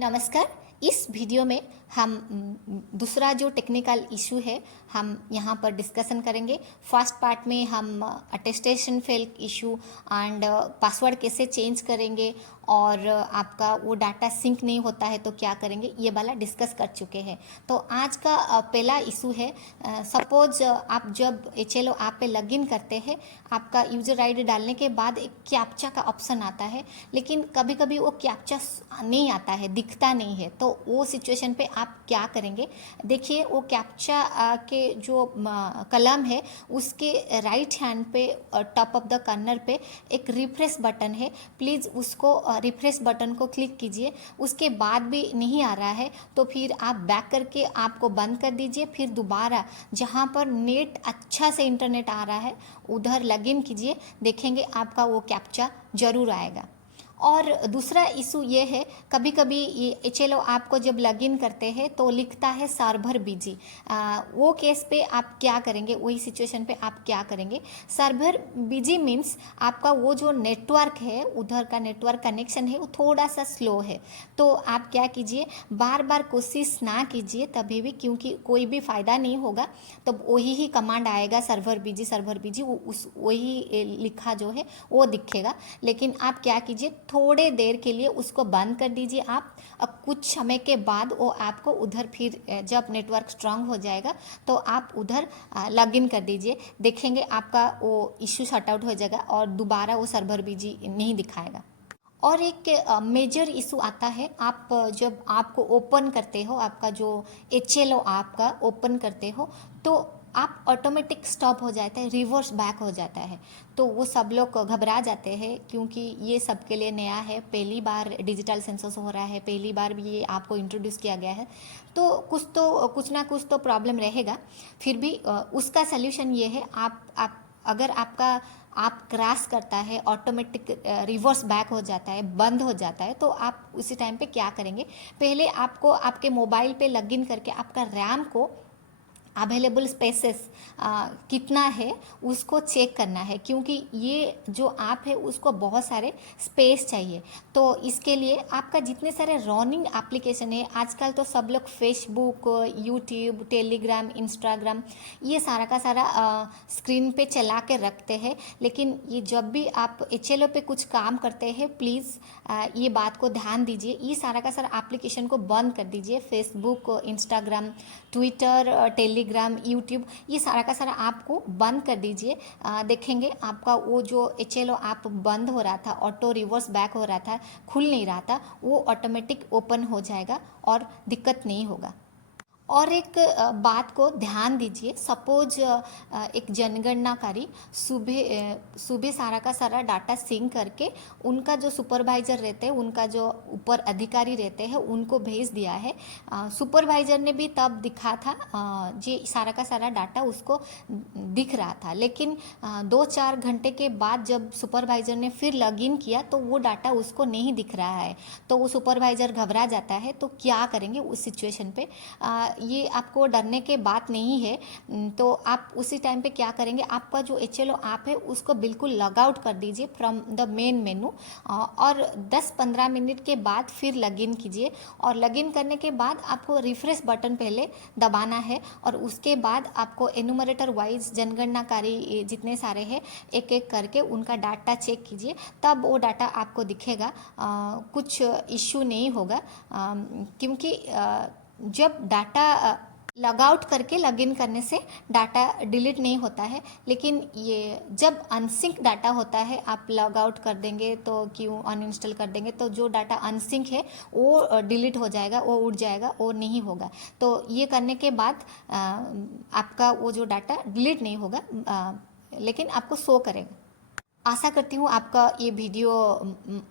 नमस्कार। इस वीडियो में हम दूसरा जो टेक्निकल इशू है हम यहाँ पर डिस्कशन करेंगे। फर्स्ट पार्ट में हम attestation fail issue and password कैसे चेंज करेंगे और आपका वो डाटा सिंक नहीं होता है तो क्या करेंगे, ये वाला डिस्कस कर चुके हैं। तो आज का पहला इशू है, सपोज आप जब HLO ऐप पे लॉगिन करते हैं, आपका यूज़र आईडी डालने के बाद एक कैप्चा का ऑप्शन आता है, लेकिन कभी कभी वो कैप्चा नहीं आता है, दिखता नहीं है। तो वो सिचुएशन पे आप क्या करेंगे, देखिए वो कैप्चा के जो कलम है उसके राइट हैंड पे टॉप ऑफ द कॉर्नर पे एक रिफ्रेश बटन है। प्लीज़ उसको रिफ्रेश बटन को क्लिक कीजिए। उसके बाद भी नहीं आ रहा है तो फिर आप बैक करके आपको बंद कर दीजिए, फिर दोबारा जहाँ पर नेट अच्छा से इंटरनेट आ रहा है उधर लॉगिन कीजिए, देखेंगे आपका वो कैप्चा ज़रूर आएगा। और दूसरा इशू ये है, कभी कभी ये HLO आपको जब लॉगिन करते हैं तो लिखता है सर्वर बिजी। वो केस पे आप क्या करेंगे, वही सिचुएशन पे आप क्या करेंगे। सर्वर बिजी मीन्स आपका वो जो नेटवर्क है, उधर का नेटवर्क कनेक्शन है वो थोड़ा सा स्लो है। तो आप क्या कीजिए, बार बार कोशिश ना कीजिए तभी भी, क्योंकि कोई भी फ़ायदा नहीं होगा। तो वही ही कमांड आएगा, सर्वर बिजी वो उस वही लिखा जो है वो दिखेगा। लेकिन आप क्या कीजिए, थोड़े देर के लिए उसको बंद कर दीजिए आप। अब कुछ समय के बाद वो आपको उधर फिर जब नेटवर्क स्ट्रांग हो जाएगा तो आप उधर लॉगिन कर दीजिए, देखेंगे आपका वो इश्यू शॉर्ट आउट हो जाएगा और दोबारा वो सर्वर बिजी नहीं दिखाएगा। और एक मेजर इशू आता है, आप जब आपको ओपन करते हो, आपका जो HLO आपका ओपन करते हो तो आप ऑटोमेटिक स्टॉप हो जाता है, रिवर्स बैक हो जाता है। तो वो सब लोग घबरा जाते हैं क्योंकि ये सबके लिए नया है, पहली बार डिजिटल सेंसस हो रहा है, पहली बार भी ये आपको इंट्रोड्यूस किया गया है। तो कुछ ना कुछ तो प्रॉब्लम रहेगा। फिर भी उसका सल्यूशन ये है, आप अगर आपका आप क्रैश करता है, ऑटोमेटिक रिवर्स बैक हो जाता है, बंद हो जाता है, तो आप उसी टाइम पे क्या करेंगे, पहले आपको आपके मोबाइल पे लॉगिन करके आपका रैम को अवेलेबल स्पेसेस कितना है उसको चेक करना है, क्योंकि ये जो ऐप है उसको बहुत सारे स्पेस चाहिए। तो इसके लिए आपका जितने सारे रनिंग एप्लीकेशन है, आजकल तो सब लोग फेसबुक, यूट्यूब, टेलीग्राम, इंस्टाग्राम, ये सारा का सारा स्क्रीन पे चला के रखते हैं। लेकिन ये जब भी आप HLO पे कुछ काम करते हैं, प्लीज़ ये बात को ध्यान दीजिए, ये सारा का सारा एप्लीकेशन को बंद कर दीजिए। Facebook, Instagram, Twitter, Telegram, YouTube, ये सारा का सारा आपको बंद कर दीजिए। देखेंगे आपका वो जो HLO ऐप बंद हो रहा था, ऑटो रिवर्स बैक हो रहा था, खुल नहीं रहा था, वो ऑटोमेटिक ओपन हो जाएगा और दिक्कत नहीं होगा। और एक बात को ध्यान दीजिए, सपोज एक जनगणनाकारी सुबह सारा का सारा डाटा सिंक करके उनका जो सुपरवाइज़र रहते हैं, उनका जो ऊपर अधिकारी रहते हैं, उनको भेज दिया है। सुपरवाइज़र ने भी तब दिखा था, ये सारा का सारा डाटा उसको दिख रहा था, लेकिन 2-4 घंटे के बाद जब सुपरवाइज़र ने फिर लॉगिन किया तो वो डाटा उसको नहीं दिख रहा है। तो वो सुपरवाइज़र घबरा जाता है। तो क्या करेंगे उस सिचुएशन पे, ये आपको डरने के बात नहीं है। तो आप उसी टाइम पे क्या करेंगे, आपका जो HLO ऐप है उसको बिल्कुल लॉग आउट कर दीजिए फ्रॉम द मेन मेनू, और 10-15 मिनट के बाद फिर लॉगिन कीजिए। और लॉगिन करने के बाद आपको रिफ्रेश बटन पहले दबाना है और उसके बाद आपको एनुमरेटर वाइज जनगणनाकारी जितने सारे हैं एक एक करके उनका डाटा चेक कीजिए, तब वो डाटा आपको दिखेगा। कुछ इश्यू नहीं होगा, क्योंकि जब डाटा लॉग आउट करके लॉगिन करने से डाटा डिलीट नहीं होता है। लेकिन ये जब अनसिंक डाटा होता है, आप लॉग आउट कर देंगे तो क्यों अनइंस्टॉल कर देंगे तो जो डाटा अनसिंक है वो डिलीट हो जाएगा, वो उड़ जाएगा, वो नहीं होगा। तो ये करने के बाद आपका वो जो डाटा डिलीट नहीं होगा, लेकिन आपको शो करेगा। आशा करती हूँ आपका ये वीडियो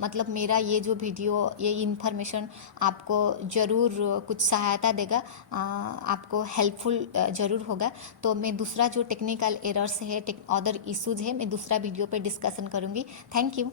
मतलब मेरा ये जो वीडियो, ये इन्फॉर्मेशन आपको ज़रूर कुछ सहायता देगा, आपको हेल्पफुल ज़रूर होगा। तो मैं दूसरा जो टेक्निकल एरर्स है, अदर इश्यूज़ है, मैं दूसरा वीडियो पे डिस्कशन करूँगी। Thank you.